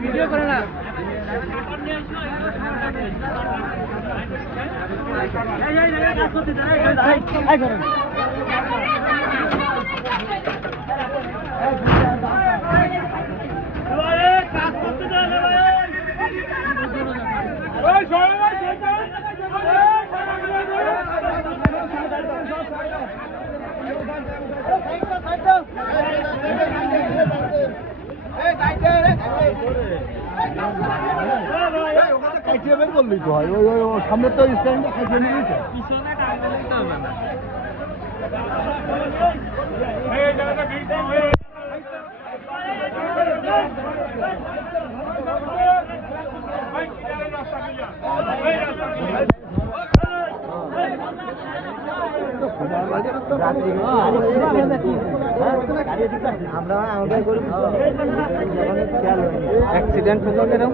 video করে না করলেই তো হয় ওই সামনে তো স্ট্যান্ডটা খাইয়ে নিয়ে অ্যাক্সিডেন্ট হলো কেন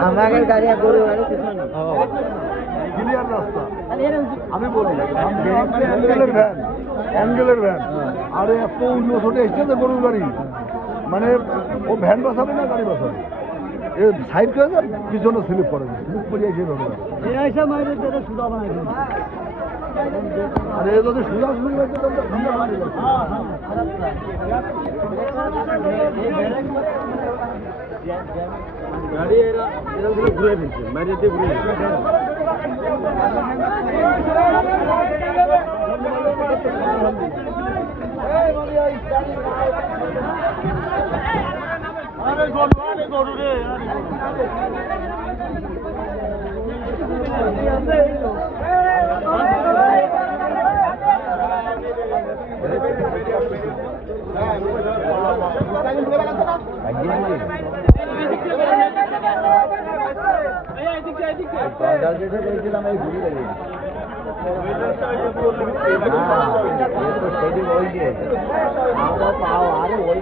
আমাদের গাড়ি গরু গাড়ি ক্লিয়ার রাস্তা আমি বলি অ্যাঙ্গেলের ভ্যান আরে এত উন্নত ছোটে এসছে গরুর গাড়ি মানে ও ভ্যান বাঁচাবে না গাড়ি বাঁচাবে এ সাইড করে না পিছনে স্লিপ করে স্লিপ করে এসে আরে যদি সুযোগ শুরু হয়েছে তাহলে ঠান্ডা হয়ে যাচ্ছে গাড়ি এরা ঘুরে ফেলছে বাইরে দিয়ে ঘুরে গরু রে আমরা পাও আরে ওই